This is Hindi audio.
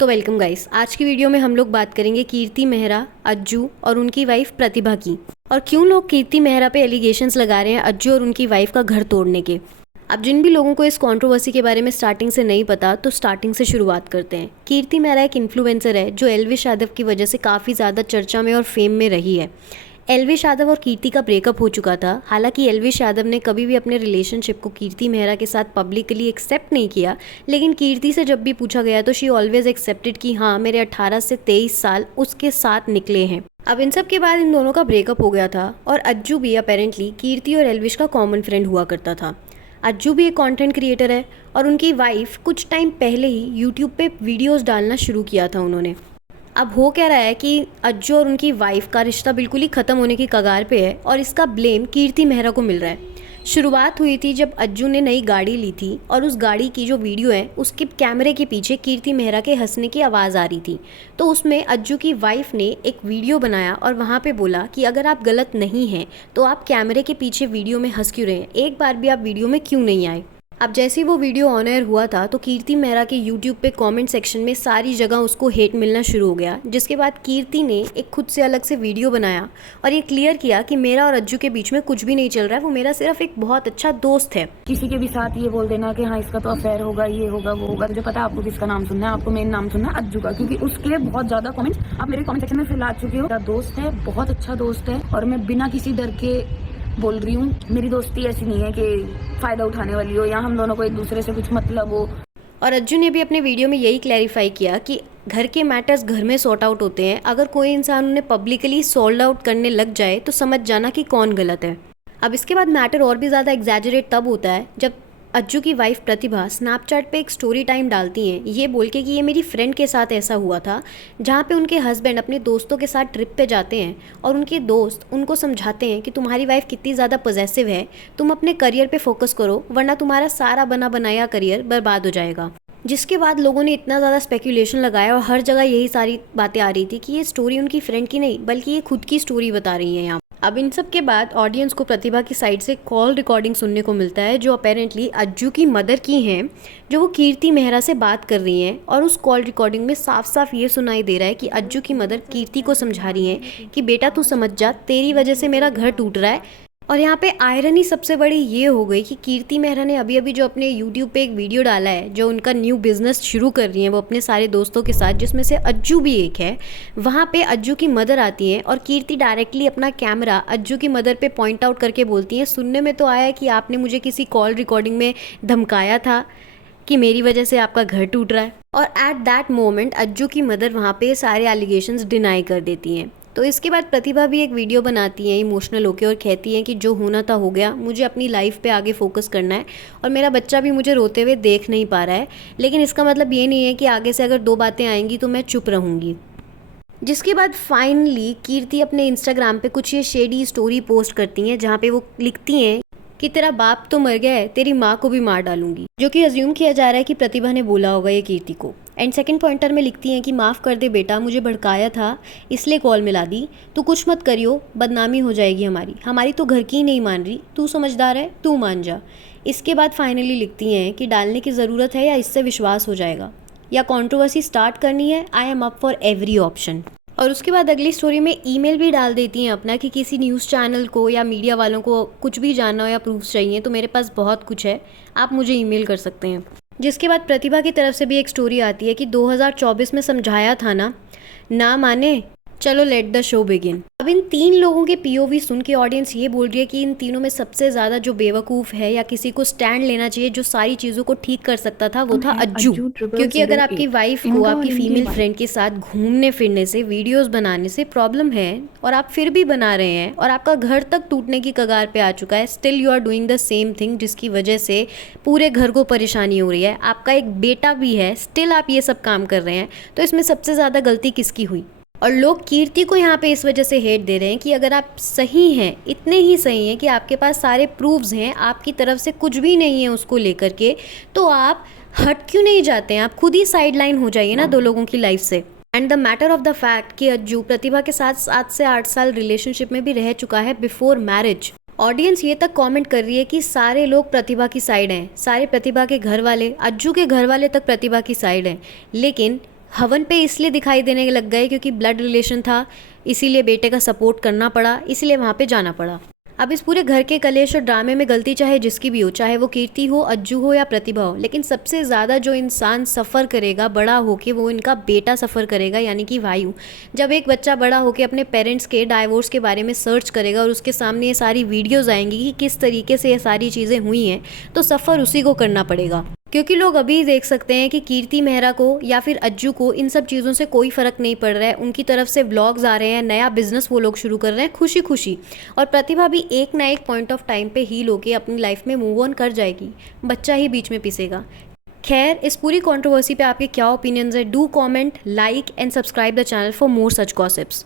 तो वेलकम गाइस। आज की वीडियो में हम लोग बात करेंगे कीर्ति मेहरा, अज्जू और उनकी वाइफ प्रतिभा की, और क्यों लोग कीर्ति मेहरा पे एलिगेशंस लगा रहे हैं अज्जू और उनकी वाइफ का घर तोड़ने के। अब जिन भी लोगों को इस कंट्रोवर्सी के बारे में स्टार्टिंग से नहीं पता तो स्टार्टिंग से शुरुआत करते हैं। कीर्ति मेहरा एक इन्फ्लुएंसर है जो एल्विश यादव की वजह से काफ़ी ज़्यादा चर्चा में और फेम में रही है। एल्विश यादव और कीर्ति का ब्रेकअप हो चुका था। हालांकि एल्विश यादव ने कभी भी अपने रिलेशनशिप को कीर्ति मेहरा के साथ पब्लिकली एक्सेप्ट नहीं किया, लेकिन कीर्ति से जब भी पूछा गया तो शी ऑलवेज एक्सेप्टेड कि हाँ, मेरे 18 से 23 साल उसके साथ निकले हैं। अब इन सब के बाद इन दोनों का ब्रेकअप हो गया था और अज्जू भी अपेरेंटली कीर्ति और एल्विश का कॉमन फ्रेंड हुआ करता था। अज्जू भी एक कंटेंट क्रिएटर है और उनकी वाइफ कुछ टाइम पहले ही यूट्यूब पे वीडियोस डालना शुरू किया था उन्होंने। अब हो क्या रहा है कि अज्जू और उनकी वाइफ का रिश्ता बिल्कुल ही ख़त्म होने की कगार पे है और इसका ब्लेम कीर्ति मेहरा को मिल रहा है। शुरुआत हुई थी जब अज्जू ने नई गाड़ी ली थी और उस गाड़ी की जो वीडियो है उसके कैमरे के पीछे कीर्ति मेहरा के हंसने की आवाज़ आ रही थी। तो उसमें अज्जू की वाइफ ने एक वीडियो बनाया और वहाँ पे बोला कि अगर आप गलत नहीं हैं तो आप कैमरे के पीछे वीडियो में हंस क्यों रहे हैं, एक बार भी आप वीडियो में क्यों नहीं आए। अब जैसे ही वो वीडियो ऑन एयर हुआ था तो कीर्ति मेहरा के यूट्यूब पे कमेंट सेक्शन में सारी जगह उसको हेट मिलना शुरू हो गया, जिसके बाद कीर्ति ने एक खुद से अलग से वीडियो बनाया और ये क्लियर किया कि मेरा और अज्जू के बीच में कुछ भी नहीं चल रहा है, वो मेरा सिर्फ एक बहुत अच्छा दोस्त है। किसी के भी साथ ये बोल देना कि हाँ इसका तो अफेयर होगा, ये होगा, वो होगा। मुझे पता है आपको किसका नाम सुनना है, आपको मेन नाम सुनना है अज्जू का, क्योंकि उसके बहुत ज्यादा कमेंट्स आप मेरे कमेंट सेक्शन में फैला चुके हो। मेरा दोस्त है, बहुत अच्छा दोस्त है और मैं बिना किसी डर के बोल रही हूँ। मेरी दोस्ती ऐसी नहीं है कि फायदा उठाने वाली हो या हम दोनों को एक दूसरे से कुछ मतलब हो। और अज्जू ने भी अपने वीडियो में यही क्लैरिफाई किया कि घर के मैटर्स घर में सॉर्ट आउट होते हैं, अगर कोई इंसान उन्हें पब्लिकली सॉल्व आउट करने लग जाए तो समझ जाना कि कौन गलत है। अब इसके बाद मैटर और भी ज़्यादा एग्जैजरेट तब होता है जब अज्जू की वाइफ प्रतिभा स्नैपचैट पे एक स्टोरी टाइम डालती हैं ये बोल के कि ये मेरी फ्रेंड के साथ ऐसा हुआ था, जहाँ पे उनके हस्बैंड अपने दोस्तों के साथ ट्रिप पे जाते हैं और उनके दोस्त उनको समझाते हैं कि तुम्हारी वाइफ कितनी ज़्यादा पॉजेसिव है, तुम अपने करियर पे फोकस करो वरना तुम्हारा सारा बना बनाया करियर बर्बाद हो जाएगा। जिसके बाद लोगों ने इतना ज़्यादा स्पेकुलेशन लगाया और हर जगह यही सारी बातें आ रही थी कि ये स्टोरी उनकी फ्रेंड की नहीं बल्कि ये खुद की स्टोरी बता रही है यहाँ। अब इन सब के बाद ऑडियंस को प्रतिभा की साइड से कॉल रिकॉर्डिंग सुनने को मिलता है जो अपेरेंटली अज्जू की मदर की हैं, जो वो कीर्ति मेहरा से बात कर रही हैं। और उस कॉल रिकॉर्डिंग में साफ साफ ये सुनाई दे रहा है कि अज्जू की मदर कीर्ति को समझा रही हैं कि बेटा तू समझ जा, तेरी वजह से मेरा घर टूट रहा है। और यहाँ पे आयरनी सबसे बड़ी ये हो गई कि कीर्ति मेहरा ने अभी अभी जो अपने यूट्यूब पे एक वीडियो डाला है, जो उनका न्यू बिजनेस शुरू कर रही है वो अपने सारे दोस्तों के साथ, जिसमें से अज्जू भी एक है। वहाँ पे अज्जू की मदर आती है और कीर्ति डायरेक्टली अपना कैमरा अज्जू की मदर पे पॉइंट आउट करके बोलती है, सुनने में तो आया कि आपने मुझे किसी कॉल रिकॉर्डिंग में धमकाया था कि मेरी वजह से आपका घर टूट रहा है। और एट दैट मोमेंट अज्जू की मदर वहाँ पे सारे एलिगेशंस डिनाई कर देती हैं। तो इसके बाद प्रतिभा भी एक वीडियो बनाती है इमोशनल होके और कहती है कि जो होना था हो गया, मुझे अपनी लाइफ पे आगे फोकस करना है और मेरा बच्चा भी मुझे रोते हुए देख नहीं पा रहा है, लेकिन इसका मतलब ये नहीं है कि आगे से अगर दो बातें आएंगी तो मैं चुप रहूँगी। जिसके बाद फाइनली कीर्ति अपने इंस्टाग्राम पे कुछ ये शेडी स्टोरी पोस्ट करती हैं जहाँ पे वो लिखती हैं कि तेरा बाप तो मर गया है, तेरी माँ को भी मार डालूंगी, जो कि अज्यूम किया जा रहा है कि प्रतिभा ने बोला होगा ये कीर्ति को। एंड सेकंड पॉइंटर में लिखती हैं कि माफ़ कर दे बेटा, मुझे भड़काया था इसलिए कॉल मिला दी, तू कुछ मत करियो, बदनामी हो जाएगी हमारी तो घर की ही नहीं मान रही, तू समझदार है, तू मान जा। इसके बाद फाइनली लिखती हैं कि डालने की ज़रूरत है या इससे विश्वास हो जाएगा, या कंट्रोवर्सी स्टार्ट करनी है, I am up for every option. और उसके बाद अगली स्टोरी में ईमेल भी डाल देती हैं अपना कि किसी न्यूज़ चैनल को या मीडिया वालों को कुछ भी जानना हो या प्रूफ्स चाहिए तो मेरे पास बहुत कुछ है, आप मुझे ईमेल कर सकते हैं। जिसके बाद प्रतिभा की तरफ से भी एक स्टोरी आती है कि 2024 में समझाया था ना माने, चलो लेट द शो बिगिन। अब इन तीन लोगों के पीओवी सुन के ऑडियंस ये बोल रही है कि इन तीनों में सबसे ज़्यादा जो बेवकूफ़ है या किसी को स्टैंड लेना चाहिए जो सारी चीज़ों को ठीक कर सकता था वो था अज्जू। क्योंकि अगर आपकी वाइफ को आपकी फीमेल फ्रेंड के साथ घूमने फिरने से, वीडियोस बनाने से प्रॉब्लम है और आप फिर भी बना रहे हैं और आपका घर तक टूटने की कगार पे आ चुका है, still you are doing the same thing जिसकी वजह से पूरे घर को परेशानी हो रही है, आपका एक बेटा भी है, स्टिल आप ये सब काम कर रहे हैं, तो इसमें सबसे ज़्यादा गलती किसकी हुई। और लोग कीर्ति को यहाँ पे इस वजह से हेट दे रहे हैं कि अगर आप सही हैं, इतने ही सही हैं कि आपके पास सारे प्रूफ्स हैं, आपकी तरफ से कुछ भी नहीं है उसको लेकर के, तो आप हट क्यों नहीं जाते हैं, आप खुद ही साइडलाइन हो जाइए ना दो लोगों की लाइफ से। And the matter of the fact कि अज्जू प्रतिभा के साथ 7 से 8 साल रिलेशनशिप में भी रह चुका है बिफोर मैरिज। ऑडियंस ये तक कमेंट कर रही है कि सारे लोग प्रतिभा की साइड हैं, सारे प्रतिभा के घर वाले, अज्जू के घर वाले तक प्रतिभा की साइड हैं, लेकिन हवन पे इसलिए दिखाई देने लग गए क्योंकि ब्लड रिलेशन था, इसीलिए बेटे का सपोर्ट करना पड़ा, इसीलिए वहाँ पे जाना पड़ा। अब इस पूरे घर के कलेश और ड्रामे में गलती चाहे जिसकी भी हो, चाहे वो कीर्ति हो, अज्जू हो या प्रतिभा हो, लेकिन सबसे ज़्यादा जो इंसान सफ़र करेगा बड़ा होके वो इनका बेटा सफ़र करेगा, यानी कि वायु। जब एक बच्चा बड़ा होके अपने पेरेंट्स के डाइवोर्स के बारे में सर्च करेगा और उसके सामने ये सारी वीडियोज़ आएंगी कि किस तरीके से ये सारी चीज़ें हुई हैं, तो सफ़र उसी को करना पड़ेगा। क्योंकि लोग अभी देख सकते हैं कि कीर्ति मेहरा को या फिर अज्जू को इन सब चीज़ों से कोई फ़र्क नहीं पड़ रहा है। उनकी तरफ से व्लॉग्स आ रहे हैं, नया बिजनेस वो लोग शुरू कर रहे हैं खुशी खुशी। और प्रतिभा भी एक ना एक पॉइंट ऑफ टाइम पे हील होके अपनी लाइफ में मूव ऑन कर जाएगी, बच्चा ही बीच में पिसेगा। खैर, इस पूरी कंट्रोवर्सी पे आपके क्या ओपिनियंस है? Do comment, like and subscribe the channel for more such gossips.